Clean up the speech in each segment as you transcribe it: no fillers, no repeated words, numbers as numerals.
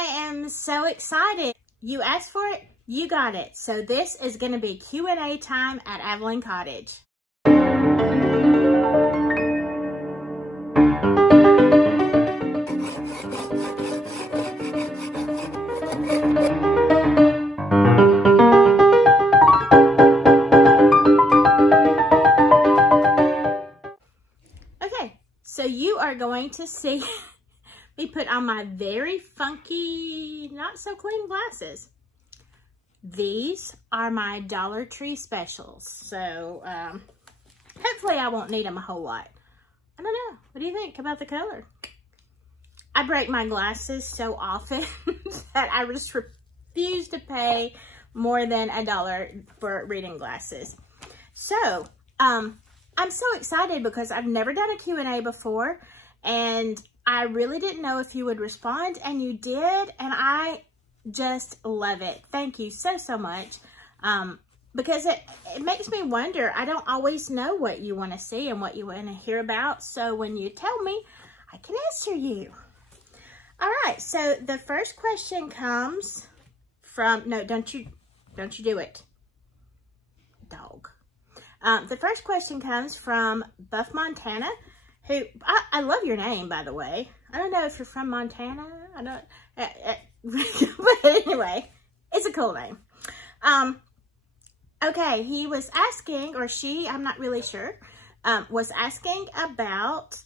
I am so excited. You asked for it, you got it. So this is going to be Q&A time at Avalin Cottage. Okay, so you are going to see me put on my very funky, not so clean glasses. These are my Dollar Tree specials. So hopefully I won't need them a whole lot. I don't know. What do you think about the color? I break my glasses so often that I just refuse to pay more than $1 for reading glasses. So I'm so excited because I've never done a Q&A before, and I really didn't know if you would respond, and you did, and I just love it. Thank you so, so much. Because it makes me wonder. I don't always know what you want to see and what you want to hear about. So when you tell me, I can answer you. All right. So the first question comes from, no, don't you do it, dog. The first question comes from Buff Montana, who, I love your name, by the way. I don't know if you're from Montana. I don't, but anyway, it's a cool name. Okay, he was asking, or she, I'm not really sure, was asking about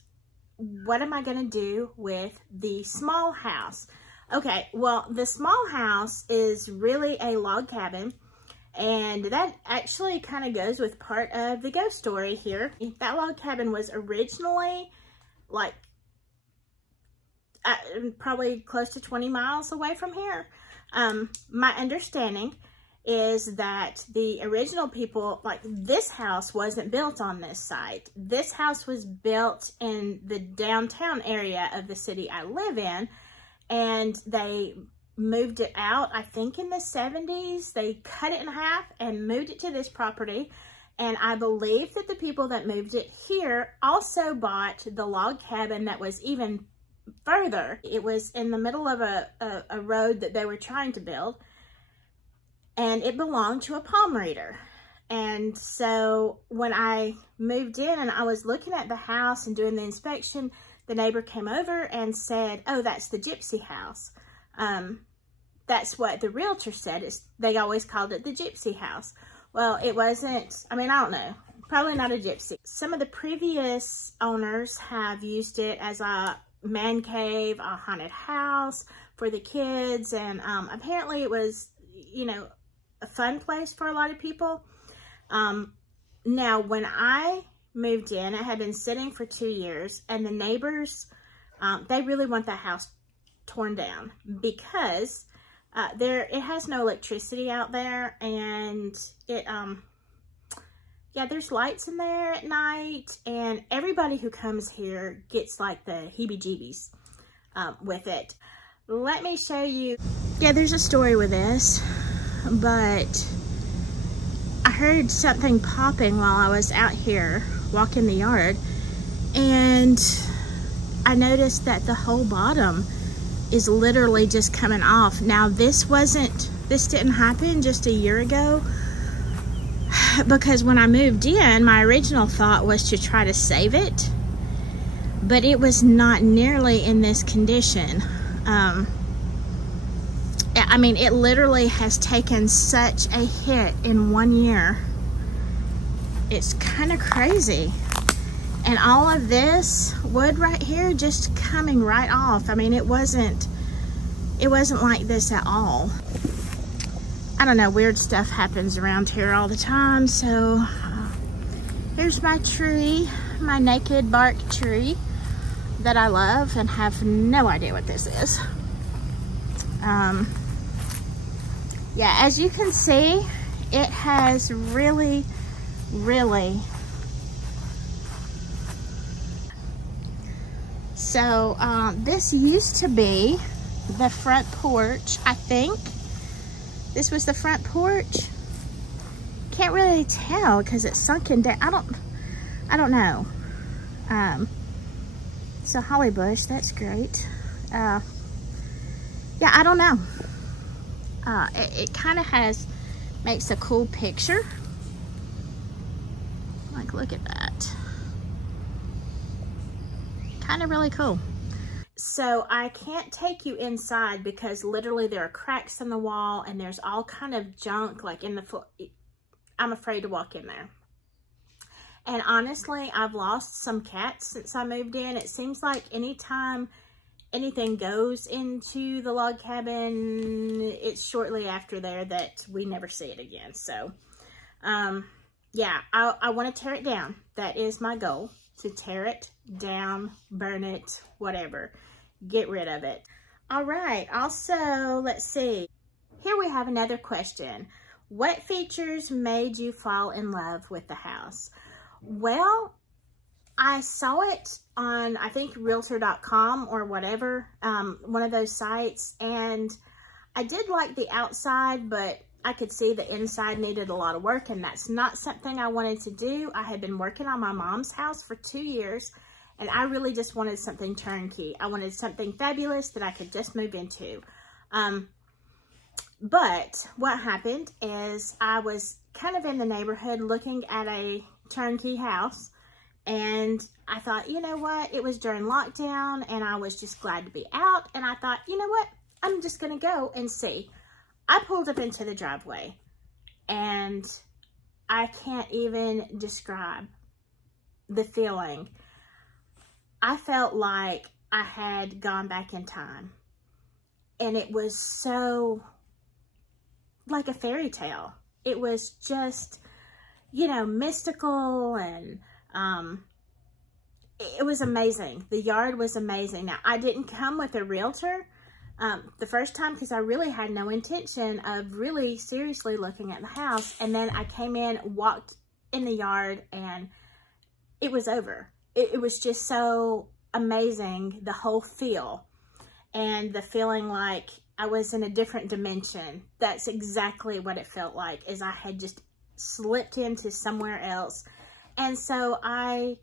what am I going to do with the small house. Okay, well, the small house is really a log cabin, and that actually kind of goes with part of the ghost story here. That log cabin was originally like probably close to 20 miles away from here. My understanding is that the original people, like, this house wasn't built on this site. This house was built in the downtown area of the city I live in, and they moved it out, I think in the 70s. They cut it in half and moved it to this property. And I believe that the people that moved it here also bought the log cabin that was even further. It was in the middle of a road that they were trying to build, and it belonged to a palm reader. And so when I moved in and I was looking at the house and doing the inspection, the neighbor came over and said, oh, that's the gypsy house. That's what the realtor said. They always called it the gypsy house. Well, it wasn't. I mean, I don't know. Probably not a gypsy. Some of the previous owners have used it as a man cave, a haunted house for the kids. And apparently it was, you know, a fun place for a lot of people. Now, when I moved in, it had been sitting for 2 years, and the neighbors, they really want that house torn down because it has no electricity out there, and it yeah, there's lights in there at night, and everybody who comes here gets like the heebie-jeebies with it. Let me show you. Yeah, there's a story with this, but I heard something popping while I was out here walking the yard, and I noticed that the whole bottom is literally just coming off. Now, this didn't happen just a year ago, because when I moved in, my original thought was to try to save it, but it was not nearly in this condition. I mean, it literally has taken such a hit in 1 year. It's kind of crazy. And all of this wood right here just coming right off. I mean, it wasn't like this at all. I don't know, weird stuff happens around here all the time. So here's my tree, my naked bark tree that I love and have no idea what this is. Yeah, as you can see, it has really, really. So this used to be the front porch, I think. This was the front porch. Can't really tell because it's sunken down. I don't know. So holly bush, that's great. Yeah, yeah, I don't know. It kind of makes a cool picture. Like, look at that. Kind of really cool. So I can't take you inside because literally there are cracks in the wall and there's all kind of junk like in the floor. I'm afraid to walk in there. And honestly, I've lost some cats since I moved in. It seems like anytime anything goes into the log cabin, it's shortly after there that we never see it again. So, yeah, I want to tear it down. That is my goal, to tear it down, burn it, whatever. Get rid of it. All right, also, let's see. Here we have another question. What features made you fall in love with the house? Well, I saw it on, I think, realtor.com or whatever, one of those sites, and I did like the outside, but I could see the inside needed a lot of work, and that's not something I wanted to do. I had been working on my mom's house for 2 years, and I really just wanted something turnkey. I wanted something fabulous that I could just move into. But what happened is I was kind of in the neighborhood looking at a turnkey house, and I thought, you know what, it was during lockdown and I was just glad to be out, and I thought, you know what, I'm just gonna go and see. I pulled up into the driveway and I can't even describe the feeling. I felt like I had gone back in time, and it was so like a fairy tale. It was just, you know, mystical, and it was amazing. The yard was amazing. Now, I didn't come with a realtor the first time because I really had no intention of really seriously looking at the house. And then I came in, walked in the yard, and it was over. It was just so amazing, the whole feel, and the feeling like I was in a different dimension. That's exactly what it felt like, is I had just slipped into somewhere else. And so I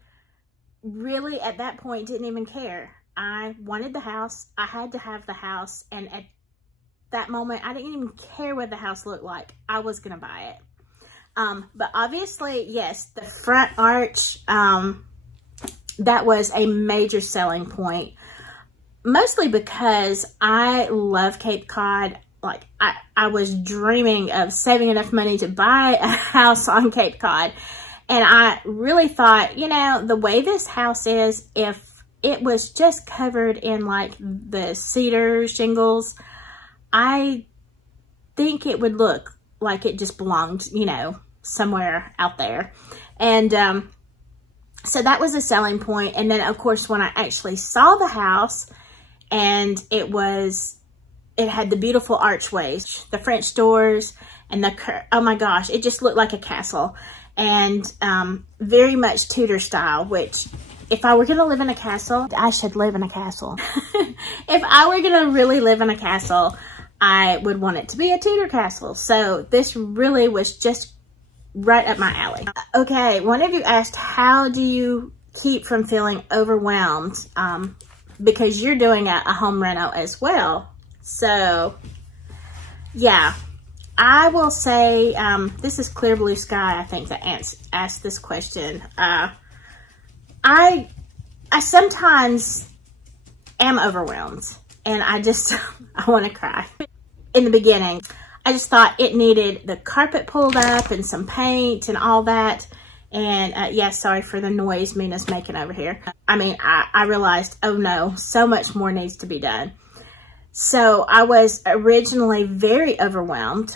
really, at that point, didn't even care. I wanted the house. I had to have the house. And at that moment, I didn't even care what the house looked like. I was going to buy it. But obviously, yes, the front arch, that was a major selling point. Mostly because I love Cape Cod. Like, I was dreaming of saving enough money to buy a house on Cape Cod. And I really thought, you know, the way this house is, if it was just covered in like the cedar shingles, I think it would look like it just belonged, you know, somewhere out there. And so that was a selling point. And then, of course, when I actually saw the house, and it had the beautiful archways, the French doors, and oh my gosh, it just looked like a castle. And very much Tudor style, which if I were going to live in a castle, I should live in a castle. If I were going to really live in a castle, I would want it to be a Tudor castle. So this really was just right up my alley. Okay, one of you asked, how do you keep from feeling overwhelmed? Because you're doing a home reno as well. So, yeah, I will say, this is Clear Blue Sky, I think, that asked this question. I sometimes am overwhelmed, and I want to cry. In the beginning, I just thought it needed the carpet pulled up and some paint and all that. And yeah, sorry for the noise Mina's making over here. I mean, I realized, oh no, so much more needs to be done. So I was originally very overwhelmed.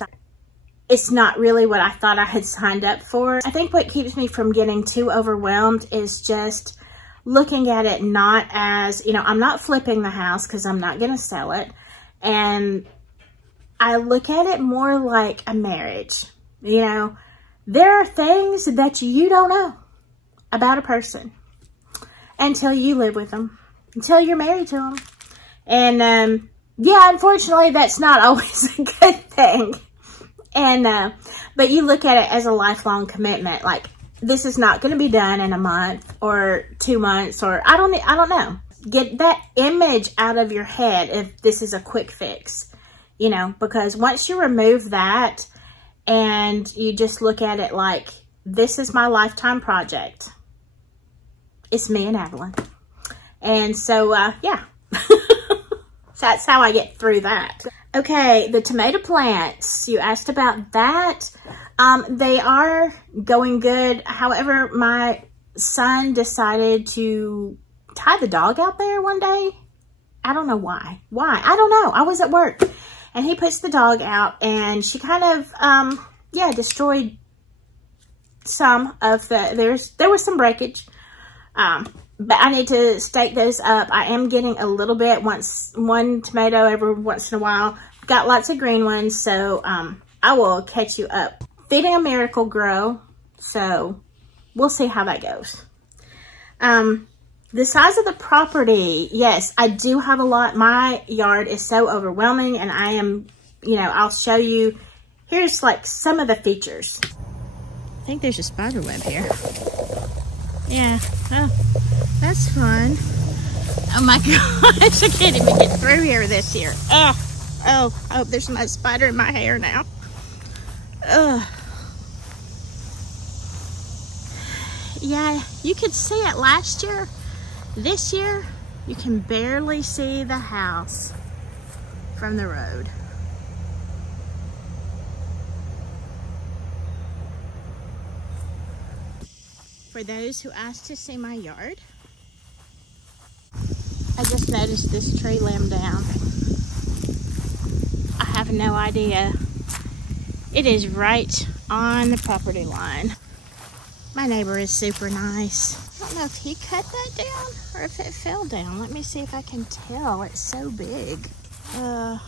It's not really what I thought I had signed up for. I think what keeps me from getting too overwhelmed is just looking at it not as, you know, I'm not flipping the house because I'm not going to sell it. And I look at it more like a marriage, you know. There are things that you don't know about a person until you live with them, until you're married to them. And, yeah, unfortunately, that's not always a good thing. And, but you look at it as a lifelong commitment. Like, this is not going to be done in a month or 2 months, or I don't know. get that image out of your head if this is a quick fix, you know, because once you remove that and you just look at it like, this is my lifetime project. It's me and Avalin. And so, yeah. So that's how I get through that. Okay, the tomato plants. You asked about that. They are going good. However, my son decided to tie the dog out there one day. I don't know why. Why? I don't know. I was at work. And he puts the dog out, and she kind of, yeah, destroyed some of the, there was some breakage. But I need to stake those up. I am getting a little bit, one tomato every once in a while. Got lots of green ones, so I will catch you up. Feeding a Miracle Grow, so we'll see how that goes. The size of the property, yes, I do have a lot. My yard is so overwhelming, and I am, you know, I'll show you. Here's like some of the features. I think there's a spider web here. Yeah, oh, that's fun. Oh my gosh, I can't even get through here this year. Oh, I hope there's not a spider in my hair now. Yeah, you could see it last year. This year, you can barely see the house from the road. For those who asked to see my yard, I just noticed this tree limb down. I have no idea. It is right on the property line. My neighbor is super nice. I don't know if he cut that down or if it fell down. Let me see if I can tell. It's so big. Yeah,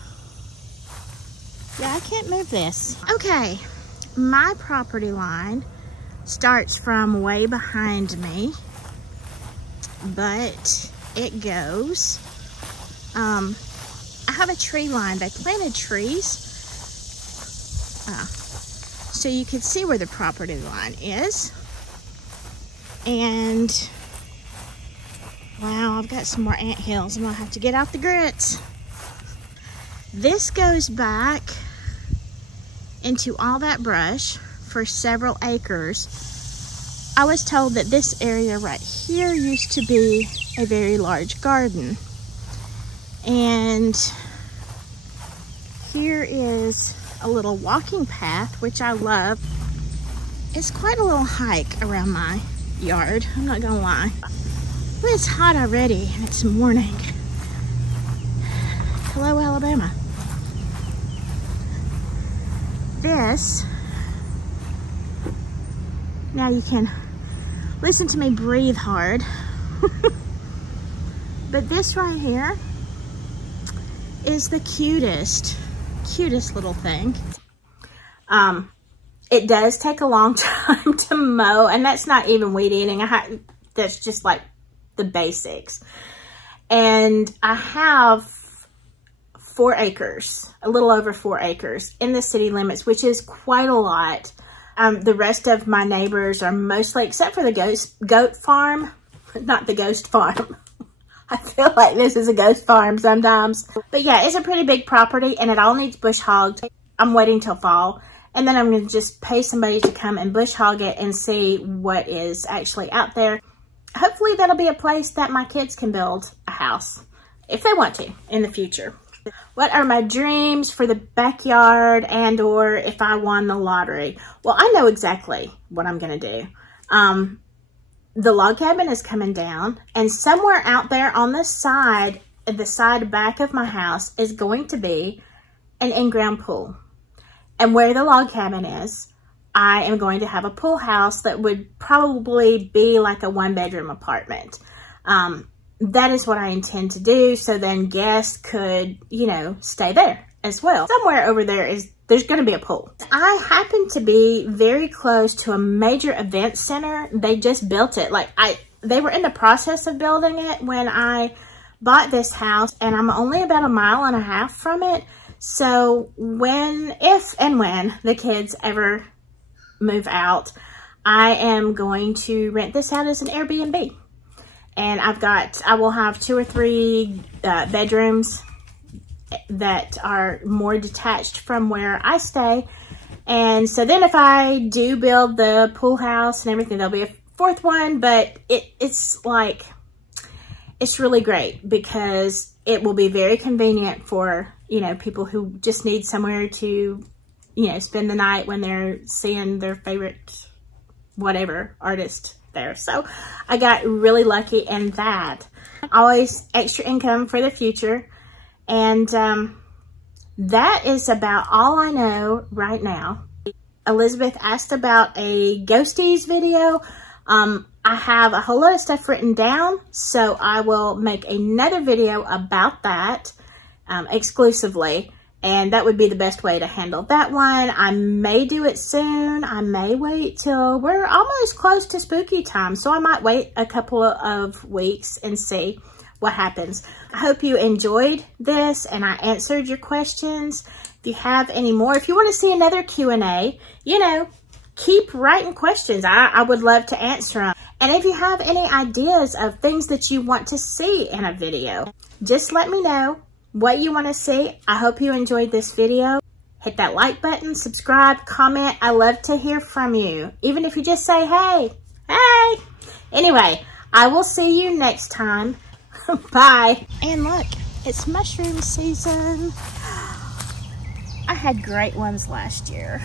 I can't move this. Okay, my property line starts from way behind me, but it goes. I have a tree line. They planted trees, so you can see where the property line is. And wow, I've got some more anthills. I'm gonna have to get out the grits. This goes back into all that brush for several acres. I was told that this area right here used to be a very large garden. And here is a little walking path, which I love. It's quite a little hike around my yard, I'm not gonna lie. But it's hot already and it's morning. Hello, Alabama. This, now you can listen to me breathe hard. But this right here is the cutest little thing. It does take a long time to mow, and that's not even weed eating. That's just like the basics. And I have 4 acres, a little over 4 acres in the city limits, which is quite a lot. The rest of my neighbors are mostly, except for the goat farm, not the ghost farm. I feel like this is a ghost farm sometimes. But yeah, it's a pretty big property and it all needs bush hogged. I'm waiting till fall. And then I'm going to just pay somebody to come and bush hog it and see what is actually out there. Hopefully that'll be a place that my kids can build a house if they want to in the future. What are my dreams for the backyard and or if I won the lottery? Well, I know exactly what I'm going to do. The log cabin is coming down, and somewhere out there on the side back of my house is going to be an in-ground pool. And where the log cabin is, I am going to have a pool house that would probably be like a 1-bedroom apartment. That is what I intend to do. So then guests could, you know, stay there as well. Somewhere over there's going to be a pool. I happen to be very close to a major event center. They just built it. They were in the process of building it when I bought this house, and I'm only about 1.5 miles from it. So if and when the kids ever move out, I am going to rent this out as an Airbnb. And I will have 2 or 3 bedrooms that are more detached from where I stay. And so then if I do build the pool house and everything, there'll be a 4th one, but it's really great because it will be very convenient for, you know, people who just need somewhere to, you know, spend the night when they're seeing their favorite whatever artist there. So I got really lucky in that. Always extra income for the future. And that is about all I know right now. Elizabeth asked about a ghosties video. I have a whole lot of stuff written down, so I will make another video about that exclusively. And that would be the best way to handle that one. I may do it soon. I may wait till we're almost close to spooky time. So I might wait a couple of weeks and see what happens. I hope you enjoyed this and I answered your questions. If you have any more, if you want to see another Q&A, you know, keep writing questions. I would love to answer them. And if you have any ideas of things that you want to see in a video, just let me know what you want to see. I hope you enjoyed this video. Hit that like button, subscribe, comment. I love to hear from you. Even if you just say, hey. Anyway, I will see you next time. Bye. And look, it's mushroom season. I had great ones last year.